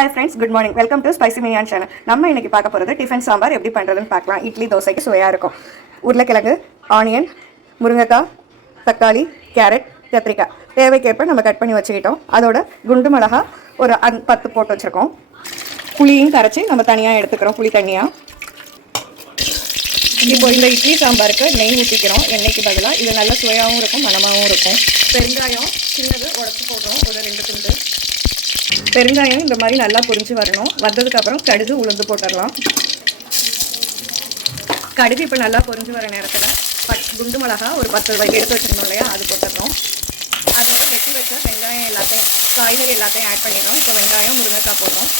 Hi friends, good morning. Welcome to Spicy Minion channel. நம்ம இன்னைக்கு பார்க்க போறது டிஃபன் சாம்பார் எப்படி பண்றதுன்னு பார்க்கலாம். இட்லி தோசைக்கு சுவையா இருக்கும். உருளைக்கிழங்கு, ஆனியன், முருங்கைக்காய், தக்காளி, கேரட், கத்திரிக்காய் தேவைக்கேற்ப நம்ம கட் பண்ணி வச்சுக்கிட்டோம். அதோட குண்டு மிளகா ஒரு 10 போட்டு வச்சிருக்கோம். புளியும் கரைச்சி நம்ம தனியா எடுத்துக்கிறோம், புளி தண்ணியா. இப்போ இந்த இட்லி சாம்பாருக்கு நெய் ஊற்றிக்கிறோம் எண்ணெய்க்கு பதிலாக. இது நல்லா சுவையாகவும் இருக்கும், மணமாகவும் இருக்கும். பெருங்காயம் சின்னது உடச்சி போடுறோம், ஒரு 2 துண்டு. பெருங்காயம் இந்த மாதிரி நல்லா பொரிஞ்சு வரணும். வந்ததுக்கப்புறம் கடுகு உளுந்து போட்டுடலாம். கடுகு இப்போ நல்லா பொரிஞ்சு வர நேரத்தில் குண்டு மிளகா ஒரு 10 எடுத்து வச்சுருந்தோம் இல்லையா, அது போட்டுடுறோம். அதோட வெட்டி வச்ச வெங்காயம் எல்லாத்தையும், காய்கறி எல்லாத்தையும் ஆட் பண்ணிடுறோம். இப்போ வெங்காயம், முருங்கைக்காய் போடுறோம்.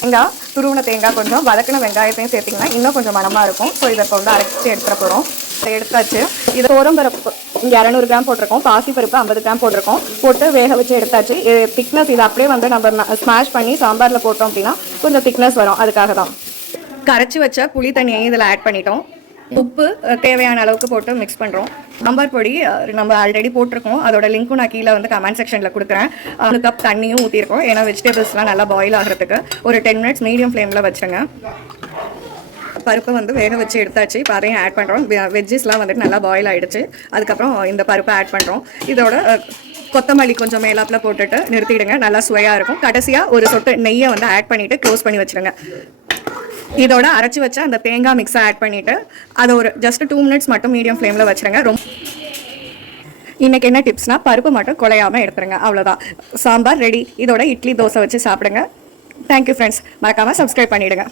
தேங்காய், துருவின தேங்காய் கொஞ்சம், வதக்கின வெங்காயத்தையும் சேர்த்திங்கன்னா இன்னும் கொஞ்சம் மனமாக இருக்கும். ஸோ இதை கொண்டு அரைச்சி எடுத்துகிற போகிறோம். எடுத்தாச்சு. இது பருப்பு 200 கிராம் போட்டிருக்கோம், பாசி பருப்பு 50 கிராம் போட்டிருக்கோம். போட்டு வேக வச்சு எடுத்தாச்சு. திக்னஸ் இது அப்படியே வந்து நம்ம ஸ்மாஷ் பண்ணி சாம்பாரில் போட்டோம் அப்படின்னா கொஞ்சம் திக்னஸ் வரும், அதுக்காக தான். கரைச்சி வச்ச புளி தண்ணியை இதில் ஆட் பண்ணிட்டோம். உப்பு தேவையான அளவுக்கு போட்டு மிக்ஸ் பண்ணுறோம். சாம்பார் பொடி நம்ம ஆல்ரெடி போட்டிருக்கோம், அதோட லிங்க்கும் நான் கீழே வந்து கமெண்ட் செக்ஷனில் கொடுக்குறேன். 1 கப் தண்ணியும் ஊற்றிருக்கோம், ஏன்னா வெஜிடபிள்ஸ்லாம் நல்லா பாயில் ஆகிறதுக்கு. ஒரு 10 மினிட்ஸ் மீடியம் ஃப்ளேமில் வச்சுருங்க. பருப்பை வந்து வேக வச்சு எடுத்தாச்சு. இப்போ அதையும் ஆட் பண்ணுறோம். வெஜ்ஜஸ்லாம் வந்துட்டு நல்லா பாயில் ஆகிடுச்சு. அதுக்கப்புறம் இந்த பருப்பை ஆட் பண்ணுறோம். இதோட கொத்தமல்லி கொஞ்சம் மேலாப்பில் போட்டுட்டு நிறுத்திடுங்க, நல்லா சுவையாக இருக்கும். கடைசியாக ஒரு சொட்டு நெய்யை வந்து ஆட் பண்ணிவிட்டு க்ளோஸ் பண்ணி வச்சுருங்க. இதோட அரைச்சி வச்ச அந்த தேங்காய் மிக்ஸை ஆட் பண்ணிவிட்டு அதை ஒரு ஜஸ்ட் 2 மினிட்ஸ் மட்டும் மீடியம் ஃப்ளேமில் வச்சுருங்க. இன்றைக்கி என்ன டிப்ஸ்னால், பருப்பு மட்டும் குலையாமல் எடுத்துருங்க, அவ்வளோதான். சாம்பார் ரெடி. இதோட இட்லி தோசை வச்சு சாப்பிடுங்க. Thank you friends. மறக்காமல் சப்ஸ்கிரைப் பண்ணிவிடுங்க.